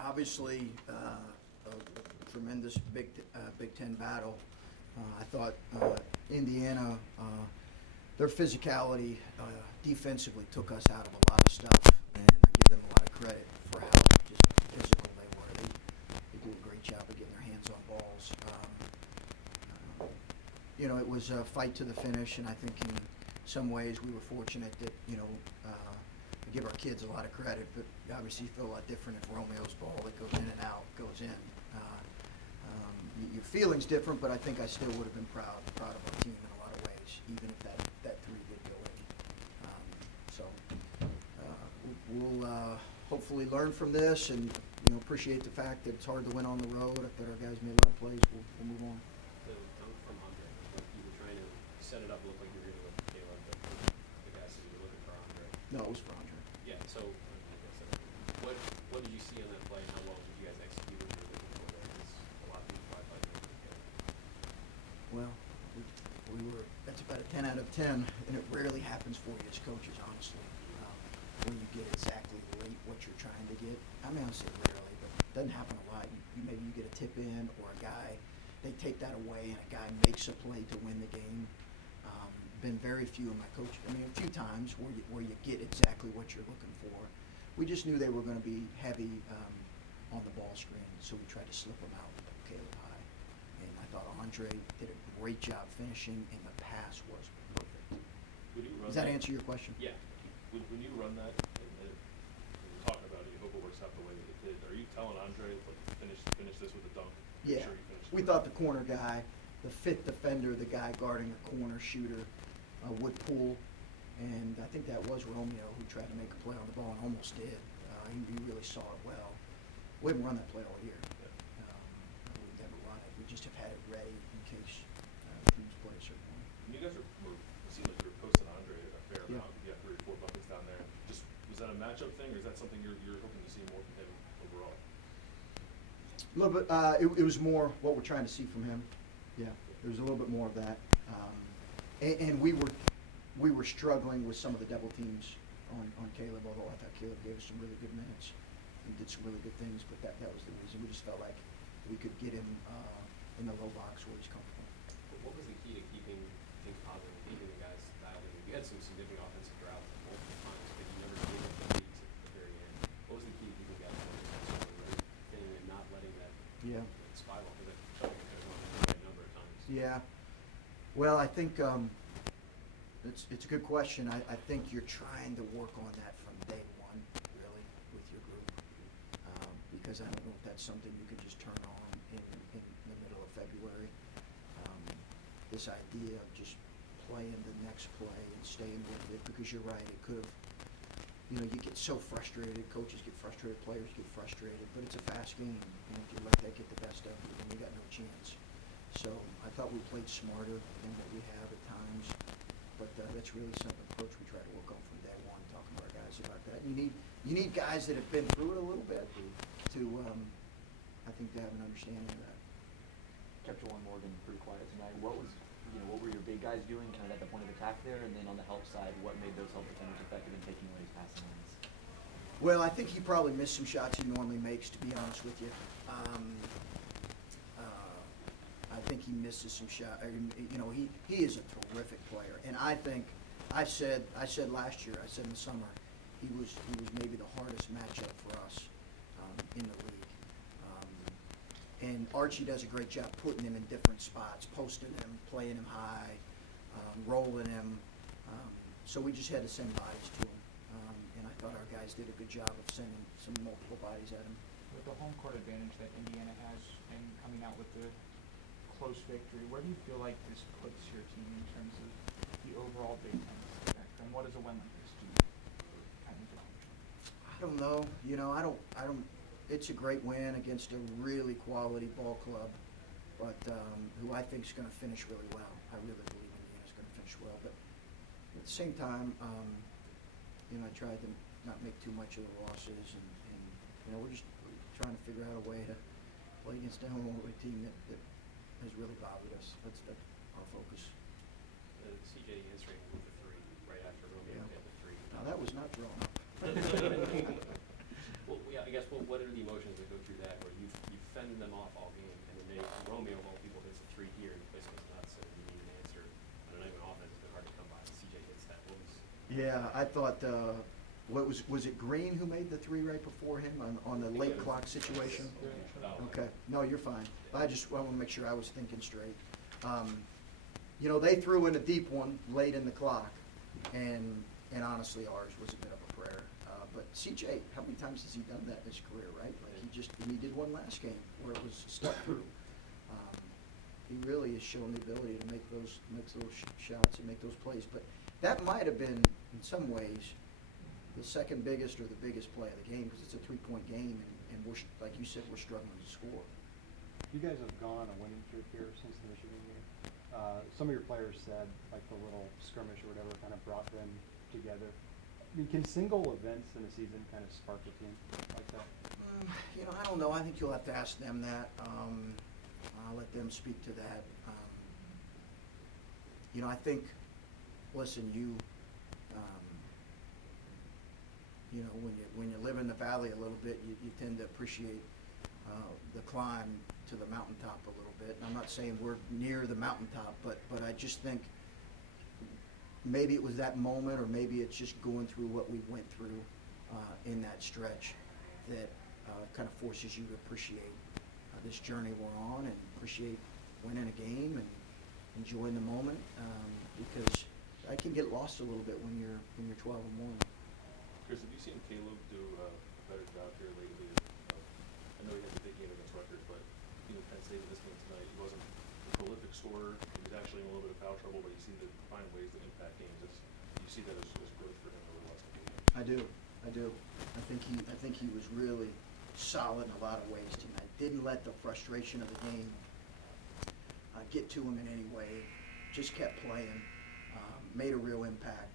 Obviously, a tremendous Big Ten battle. I thought Indiana, their physicality defensively took us out of a lot of stuff, and I give them a lot of credit for how just physical they were. They do a great job of getting their hands on balls. It was a fight to the finish, and I think in some ways we were fortunate that, we give our kids a lot of credit, but obviously you feel a lot different if Romeo's ball that goes in and out goes in. Your feeling's different, but I think I still would have been proud of our team in a lot of ways, even if that three did go in. We'll hopefully learn from this and, appreciate the fact that it's hard to win on the road. I thought our guys made a lot of plays. We'll move on. The dunk from Andre, you were trying to set it up, look like you were going to look at Caleb, but the guy said you were looking for Andre. No, it was for Andre. Yeah, so what did you see on that play, and how well did you guys execute what you were looking for there? Because a lot of people probably thought you were going to get it. Well, that's about a 10 out of 10, and it rarely happens for you as coaches, honestly, when you get exactly what you're trying to get. I mean, I'll say rarely, but it doesn't happen a lot. Maybe you get a tip in, or a guy, they take that away, and a guy makes a play to win the game. Been very few of my coaches. I mean, a few times where you get exactly what you're looking for. We just knew they were going to be heavy on the ball screen, so we tried to slip them out with Caleb high. And I thought Andre did a great job finishing, and the pass was perfect. Does that answer your question? Yeah. When you run that, and you're talking about it, you hope it works out the way that it did. Are you telling Andre, finish this with a dunk? Yeah. Sure we thought the corner guy, the fifth defender, the guy guarding a corner shooter, would pull, and I think that was Romeo who tried to make a play on the ball and almost did. He really saw it well. We haven't run that play all year. We've never run it. We just have had it ready in case teams play a certain way. You guys it seemed like you were posting Andre a fair amount. You have 3 or 4 buckets down there. Was that a matchup thing, or is that something you're hoping to see more from him overall? A little bit. It was more what we're trying to see from him. Yeah, there was a little bit more of that. And we were struggling with some of the double teams on Caleb, although I thought Caleb gave us some really good minutes. He did some really good things, but that was the reason. We just felt like we could get him in the low box where he's comfortable. What was the key to keeping things positive, keeping the guys dialed in? You had some significant offensive droughts multiple times, but you never gave up the leads at the very end. What was the key to keeping guys on the right thing and not letting that spiral? Because I felt like it could have gone the right number of times. Yeah. Well, I think it's a good question. I think you're trying to work on that from day one, really, with your group, because I don't know if that's something you could just turn on in the middle of February. This idea of just playing the next play and staying with it, because you're right, it could have, you get so frustrated, coaches get frustrated, players get frustrated, but it's a fast game, and if you let that get the best of you, then you got no chance. So I thought we played smarter than what we have at times, but that's really something, Coach, we try to work on from day one, talking to our guys about that. You need guys that have been through it a little bit to I think, to have an understanding of that. Kept Jawan Morgan pretty quiet tonight. What were your big guys doing kind of at the point of attack there, and then on the help side, what made those help defenders effective in taking away his passing lanes? Well, I think he probably missed some shots he normally makes, to be honest with you. I think he misses some shots. He is a terrific player, and I think I said last year, I said in the summer, he was maybe the hardest matchup for us in the league. And Archie does a great job putting him in different spots, posting him, playing him high, rolling him. So we just had to send bodies to him, and I thought our guys did a good job of sending some multiple bodies at him. With the home court advantage that Indiana has and coming out with the close victory, where do you feel like this puts your team in terms of the overall Big Ten spectrum? What does a win like this do kind of accomplish? I don't know. I don't. It's a great win against a really quality ball club, but who I think is going to finish really well. I really believe Indiana's going to finish well, but at the same time, I tried to not make too much of the losses, and we're just trying to figure out a way to play against a team that has really bothered us. That's our focus. CJ answering with the 3 right after Romeo hit the 3. Now that was not thrown up. Well, yeah, I guess, what are the emotions that go through that, where you fended them off all game, and then Romeo, of all people, hits a three here, and the place goes nuts, and you need an answer. I don't know, even offense has been hard to come by, and CJ hits that. Yeah, I thought, was it Green who made the three right before him on the late clock situation? Okay, no, you're fine. I want to make sure I was thinking straight. You know, they threw in a deep one late in the clock, and honestly, ours was a bit of a prayer. But CJ, how many times has he done that in his career, right? Like he did one last game where it was stuck through. He really has shown the ability to make those shots and make those plays. But that might have been, in some ways, the second biggest or the biggest play of the game, because it's a three-point game, and we're, like you said, we're struggling to score. You guys have gone on a winning streak here since the Michigan game. Some of your players said, like, the little skirmish or whatever kind of brought them together. I mean, can single events in a season kind of spark a team like that? You know, I don't know. I think you'll have to ask them that. I'll let them speak to that. You know, I think, listen, you know, when you live in the valley a little bit, you tend to appreciate the climb to the mountaintop a little bit. And I'm not saying we're near the mountaintop, but I just think maybe it was that moment, or maybe it's just going through what we went through in that stretch that kind of forces you to appreciate this journey we're on, and appreciate winning a game and enjoying the moment, because I can get lost a little bit when you're 12 and 1. Chris, have you seen Caleb do a better job here lately? I know he had the big game against Rutgers, but even Penn State in this game tonight, he wasn't a prolific scorer. He was actually in a little bit of foul trouble, but you seem to find ways to impact games. Do you see that as growth for him over the last couple of years? I do. I think he was really solid in a lot of ways tonight. Didn't let the frustration of the game get to him in any way. Just kept playing. Made a real impact.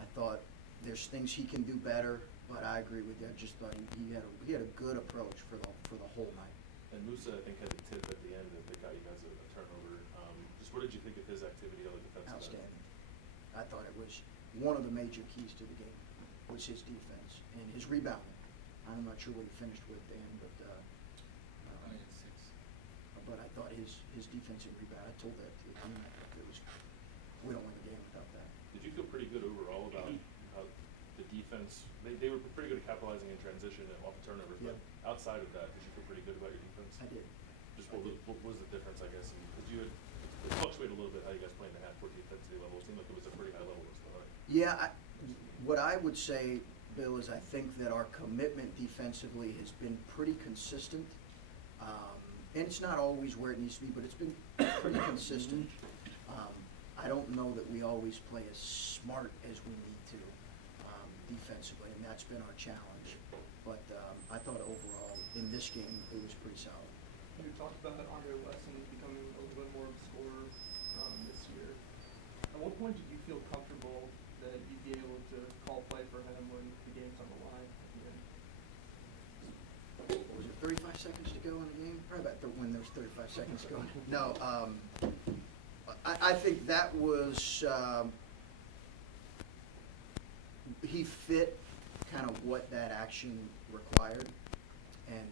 I thought there's things he can do better, but I agree with you. I just thought he had a good approach for the whole night. And Musa, I think, had the tip at the end that got you guys a turnover. Just what did you think of his activity on the defensive end? Outstanding. I thought it was one of the major keys to the game was his defense and his rebounding. I'm not sure what he finished with, Dan, but I thought his defensive rebound. I told that to the team. We don't win the game without that. Did you feel pretty good overall about how the defense? They were pretty good at capitalizing in transition and off the turnovers, but outside of that, did you feel pretty good about your defense? I did. Just what was the difference, I guess? Because it fluctuated a little bit how you guys played in the half-court defensive level. It seemed like it was a pretty high level this time. Yeah, what I would say, Bill, is I think that our commitment defensively has been pretty consistent. And it's not always where it needs to be, but it's been pretty consistent. I don't know that we always play as smart as we need to defensively, and that's been our challenge. But I thought overall in this game it was pretty solid. You talked about Andre Wesson becoming a little bit more of a scorer this year. At what point did you feel comfortable that you'd be able to call play for him when the game's on the line at the end? What was it, 35 seconds to go in the game? Probably about when there was 35 seconds to go. No, I think that was he fit kind of what that action required, and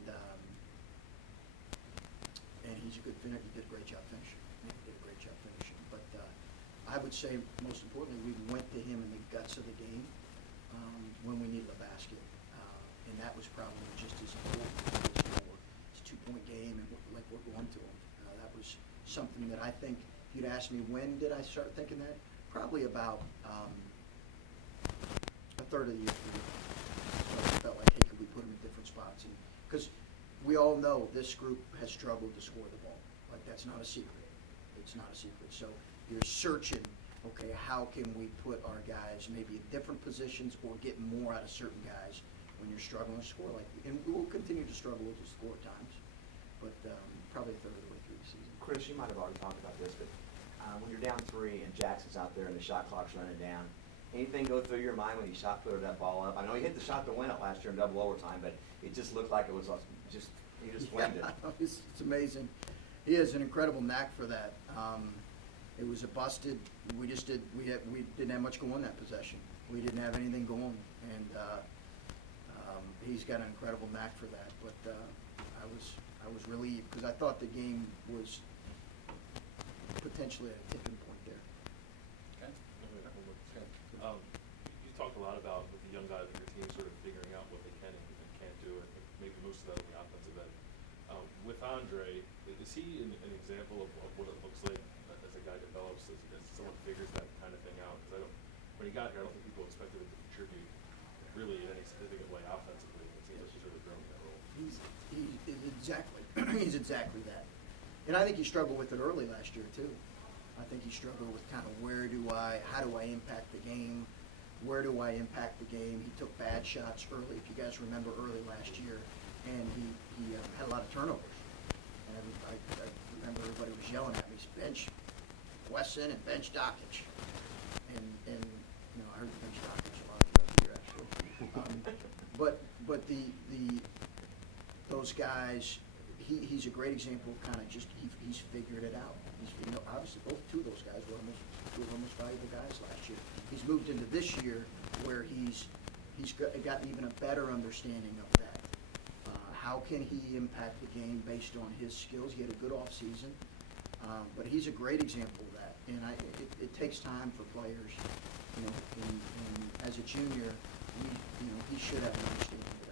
he's a good finisher. He did a great job finishing. But I would say most importantly, we went to him in the guts of the game when we needed a basket, and that was probably just as important as more. It's a 2-point game, and like we're going to him. That was something that I think. If you'd asked me when did I start thinking that, probably about a third of the year. So I felt like, hey, could we put him in different spots? Because we all know this group has struggled to score the ball. Like, that's not a secret. It's not a secret. So you're searching, okay, how can we put our guys maybe in different positions or get more out of certain guys when you're struggling to score? And we will continue to struggle to score at times, but probably a third of the way through the season. Chris, you might have already talked about this, but when you're down 3 and Jackson's out there and the shot clock's running down, anything go through your mind when you shot put that ball up? I know he hit the shot to win it last year in double overtime, but it just looked like it was he just flamed it. It's amazing. He has an incredible knack for that. It was a busted. We didn't have much going that possession. We didn't have anything going, and he's got an incredible knack for that. But I was relieved because I thought the game was potentially at a tipping point there. Okay. You talked a lot about with the young guys on your team sort of figuring out what they can and can't do, and maybe most of that on the offensive end. With Andre, is he an example of what it looks like as a guy develops, as someone figures that kind of thing out? Because when he got here, I don't think people expected him to contribute really in any significant way offensively. It seems like he's really grown in that role. He's exactly he's exactly that, and I think he struggled with it early last year too. I think he struggled with kind of how do I impact the game? Where do I impact the game? He took bad shots early, if you guys remember early last year, and he had a lot of turnovers. And I remember everybody was yelling at me, bench Wesson and bench Dockage. And I heard bench Dockage a lot throughout the year actually. But those guys, he's a great example of kind of just he's figured it out. Obviously two of those guys were two of the most valuable guys last year. He's moved into this year where he's gotten even a better understanding of that. How can he impact the game based on his skills? He had a good off season, but he's a great example of that. And it takes time for players. And as a junior, he should have an understanding of that.